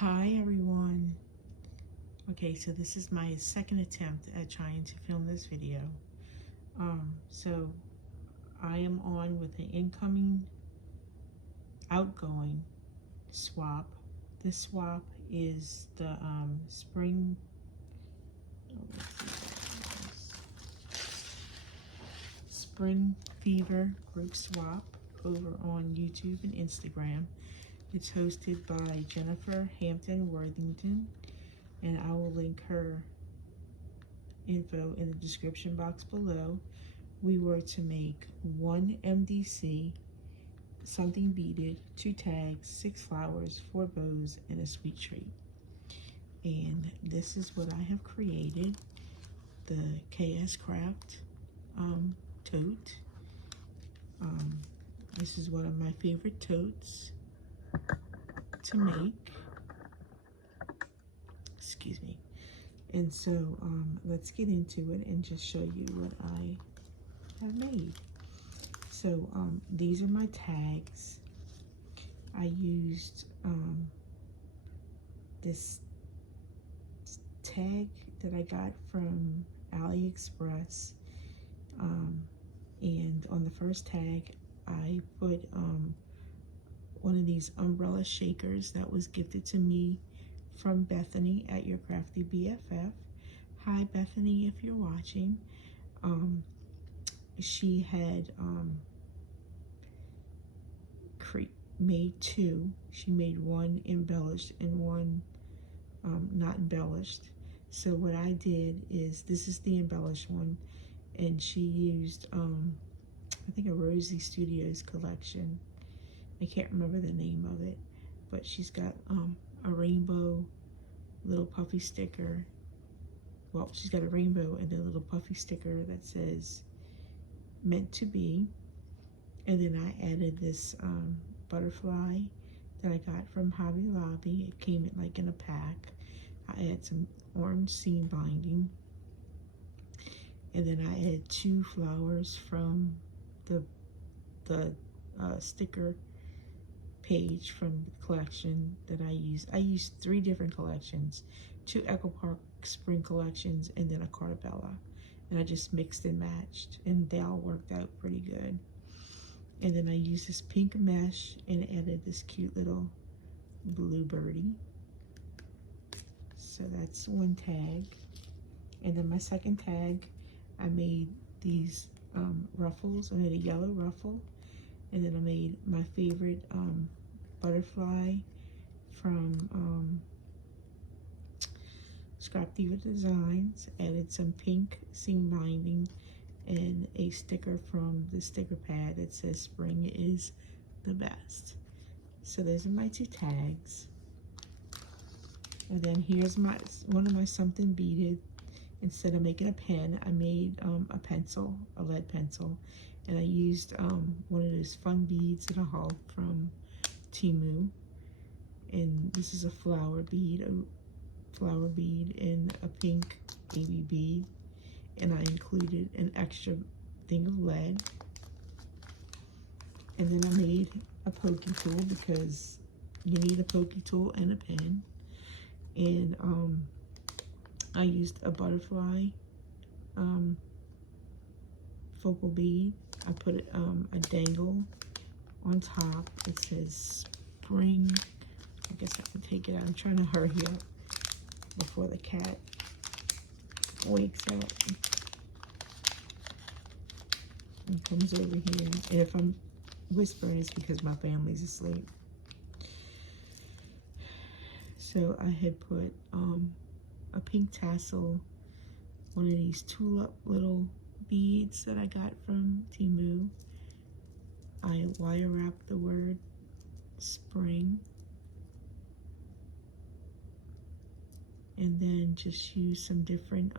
Hi everyone. Okay, so this is my second attempt at trying to film this video. So I am on with an incoming outgoing swap. This swap is the Spring Fever group swap over on YouTube and Instagram. It's hosted by Jennifer Hampton Worthington, and I will link her info in the description box below. We were to make 1 MDC, something beaded, 2 tags, 6 flowers, 4 bows, and a sweet treat. And this is what I have created, the KS Craft tote. This is one of my favorite totes to make. Excuse me. And so let's get into it and just show you what I have made. So these are my tags. I used this tag that I got from AliExpress, and on the first tag I put one of these umbrella shakers that was gifted to me from Bethany at Your Crafty BFF. Hi Bethany, if you're watching. She had made 2. She made one embellished and one not embellished. So what I did is, this is the embellished one, and she used I think a Rosie Studios collection. I can't remember the name of it, but she's got a rainbow little puffy sticker. Well, she's got a rainbow and a little puffy sticker that says meant to be. And then I added this butterfly that I got from Hobby Lobby. It came in a pack. I added some orange seam binding, and then I added 2 flowers from the sticker page from the collection that I used. I used 3 different collections, 2 Echo Park spring collections, and then a Cartabella. And I just mixed and matched, and they all worked out pretty good. And then I used this pink mesh and added this cute little blue birdie. So that's one tag. And then my second tag, I made these ruffles. I made a yellow ruffle, and then I made my favorite butterfly from Scrap Diva Designs. Added some pink seam binding and a sticker from the sticker pad that says spring is the best. So those are my 2 tags. And then here's one of my something beaded. Instead of making a pen, I made a pencil, a lead pencil, and I used one of those fun beads that I hauled from Temu. And this is a flower bead and a pink baby bead. And I included an extra thing of lead. And then I made a pokey tool, because you need a pokey tool and a pen. And I used a butterfly focal bead. I put a dangle on top. It says spring. I guess I can take it out. I'm trying to hurry up before the cat wakes up and comes over here. And if I'm whispering, it's because my family's asleep. So I had put a pink tassel, one of these tulip little beads that I got from Temu. I wire wrapped the word spring, and then just use some different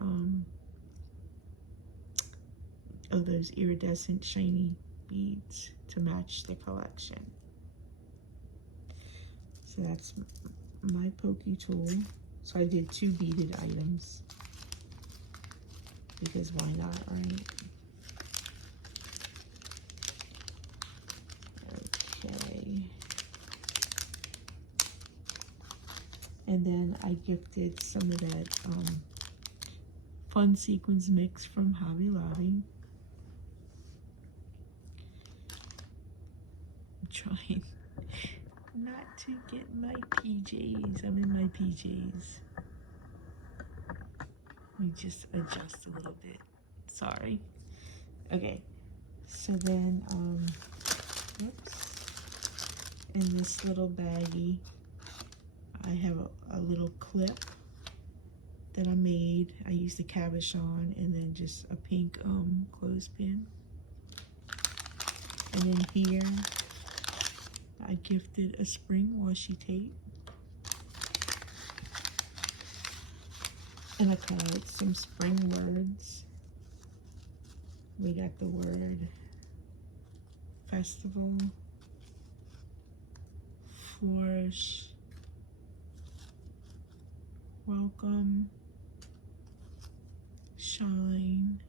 of those iridescent shiny beads to match the collection. So that's my pokey tool. So I did 2 beaded items, because why not, right? Okay. And then I gifted some of that Fun Sequins mix from Hobby Lobby. I'm trying not to get my PJs. I'm in my PJs. Let me just adjust a little bit. Sorry. Okay. So then, in this little baggie, I have a little clip that I made. I used the cabochon and then just a pink clothespin. And in here, I gifted a spring washi tape. And I cut out some spring words. We got the word festival, flourish, welcome, shine,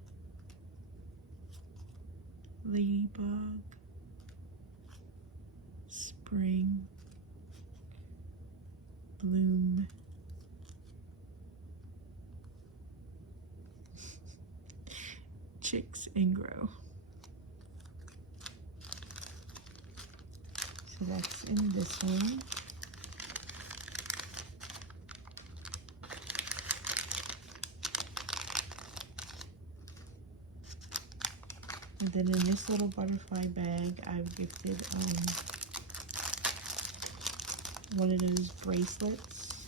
ladybug, spring, bloom, chicks and grow. So that's in this one. And then in this little butterfly bag, I've gifted one of those bracelets.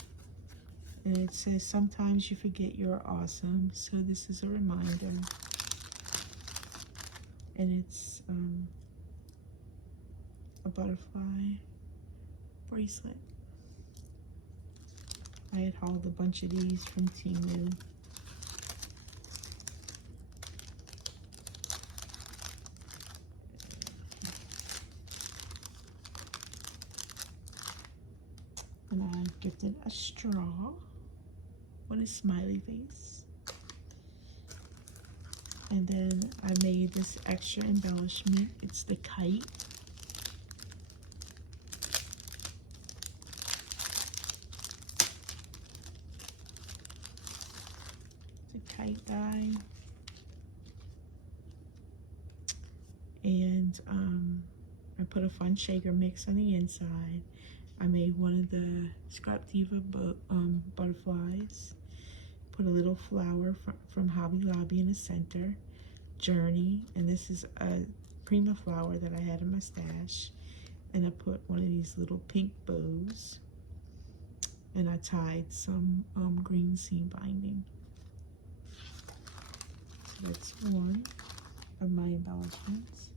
And it says, sometimes you forget you're awesome. So this is a reminder. And it's a butterfly bracelet. I had hauled a bunch of these from Temu. And I gifted a straw with a smiley face. And then I made this extra embellishment. It's the kite. It's a kite die. And I put a fun shaker mix on the inside. I made one of the Scrap Diva butterflies. Put a little flower from Hobby Lobby in the center. Journey, and this is a Prima flower that I had in my stash. And I put one of these little pink bows. And I tied some green seam binding. So that's one of my embellishments.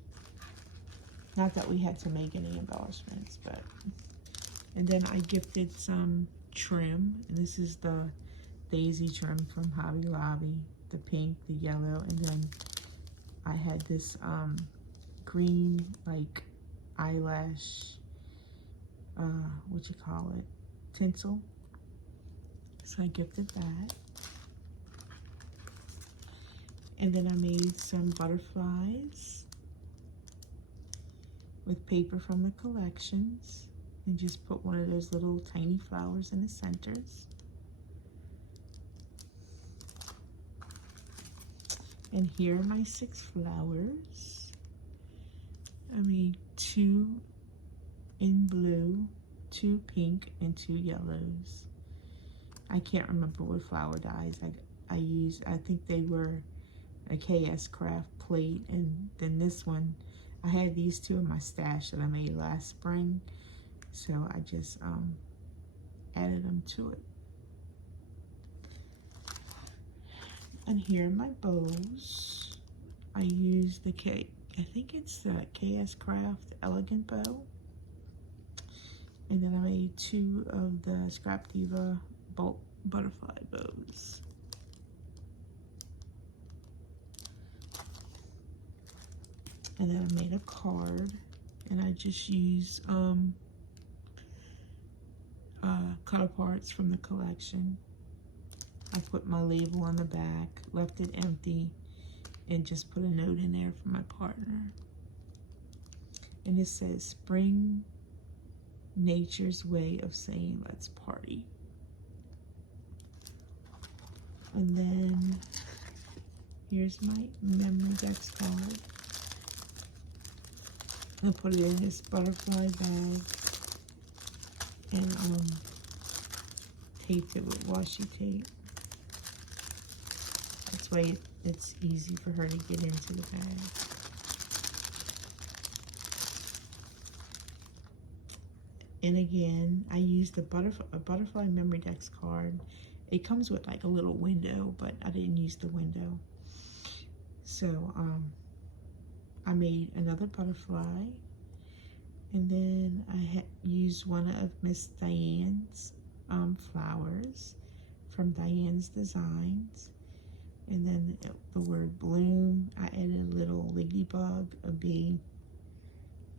Not that we had to make any embellishments, but... And then I gifted some trim, and this is the daisy trim from Hobby Lobby, the pink, the yellow, and then I had this green, like, eyelash, what you call it, tinsel. So I gifted that. And then I made some butterflies with paper from the collections. And just put one of those little tiny flowers in the centers. And here are my 6 flowers. I made 2 in blue, 2 pink, and 2 yellows. I can't remember what flower dyes I used. I think they were a KS Craft plate. And then this one, I had these 2 in my stash that I made last spring. So I just added them to it. And here are my bows. I used the I think it's the KS Craft Elegant Bow. And then I made 2 of the Scrap Diva bulk butterfly bows. And then I made a card, and I just used cut parts from the collection. I put my label on the back, left it empty, and just put a note in there for my partner. And it says, spring, nature's way of saying let's party. And then here's my Memodex card. I'll put it in this butterfly bag and tape it with washi tape. That's why it's easy for her to get into the bag. And again, I used a butterfly Memodex card. It comes with like a little window, but I didn't use the window. So I made another butterfly, and then I used one of Miss Diane's flowers from Diane's Designs, and then the word bloom. I added a little ladybug, a bee,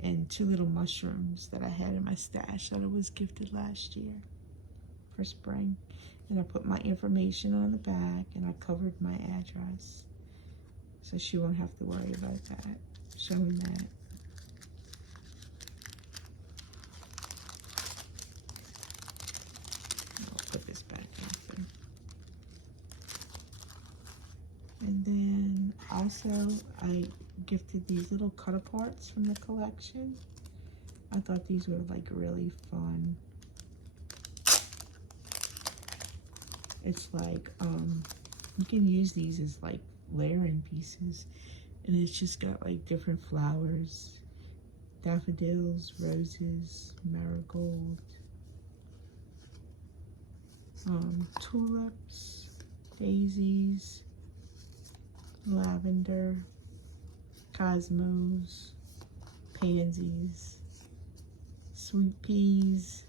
and 2 little mushrooms that I had in my stash that I was gifted last year for spring. And I put my information on the back, and I covered my address, so she won't have to worry about that, showing that. I'll put this back in. And then also I gifted these little cut-aparts from the collection. I thought these were like really fun. It's like, you can use these as like layering pieces, and it's just got like different flowers, daffodils, roses, marigold, tulips, daisies, lavender, cosmos, pansies, sweet peas,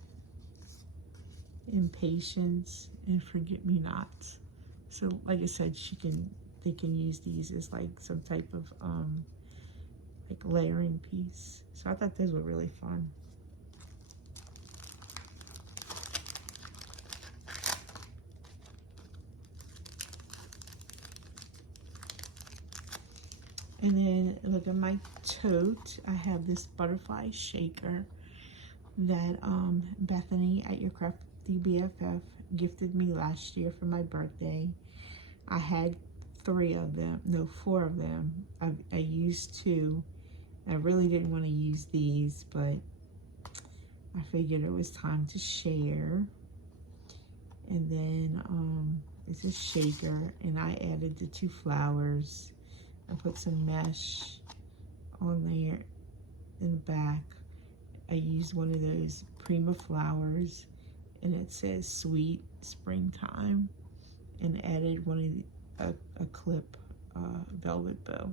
impatience, and forget-me-nots. So like I said, they can use these as like some type of like layering piece. So I thought those were really fun. And then look at my tote. I have this butterfly shaker that Bethany at Your Crafty BFF gifted me last year for my birthday. I had 4 of them. I used 2. I really didn't want to use these, but I figured it was time to share. And then it's a shaker, and I added the 2 flowers. I put some mesh on there in the back. I used one of those Prima flowers, and it says Sweet Springtime, and added one of a clip velvet bow.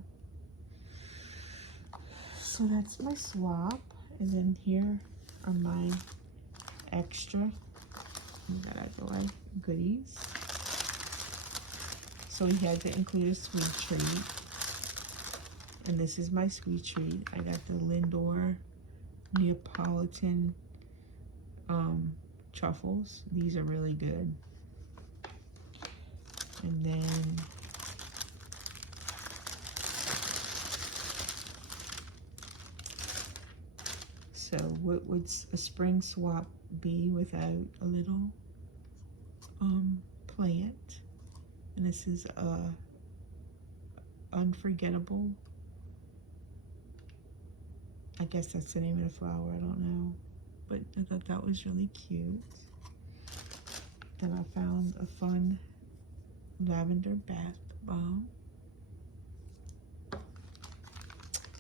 So that's my swap, and then here are my extra, that out the way, goodies. So we had to include a sweet treat, and this is my sweet treat. I got the Lindor Neapolitan truffles. These are really good. And then so what would a spring swap be without a little plant? And this is unforgettable. I guess that's the name of the flower, I don't know. But I thought that was really cute. Then I found a fun lavender bath bomb.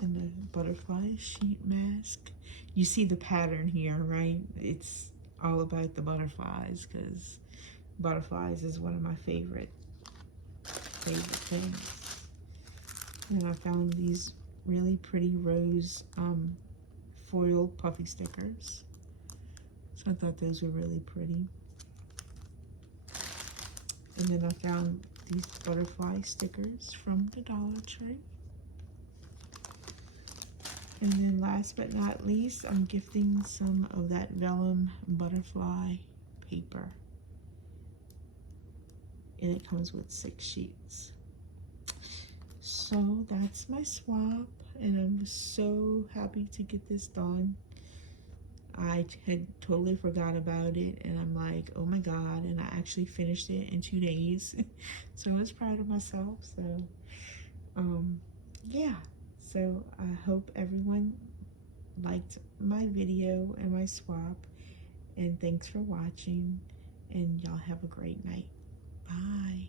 And the butterfly sheet mask. You see the pattern here, right? It's all about the butterflies, because butterflies is one of my favorite things. And I found these really pretty rose foil puffy stickers. So I thought those were really pretty. And then I found these butterfly stickers from the Dollar Tree. And then last but not least, I'm gifting some of that vellum butterfly paper. And it comes with 6 sheets. So that's my swap, and I'm so happy to get this done. I had totally forgot about it, and I'm like, oh my God, and I actually finished it in 2 days. So I was proud of myself. So, yeah. So I hope everyone liked my video and my swap, and thanks for watching, and y'all have a great night. Bye.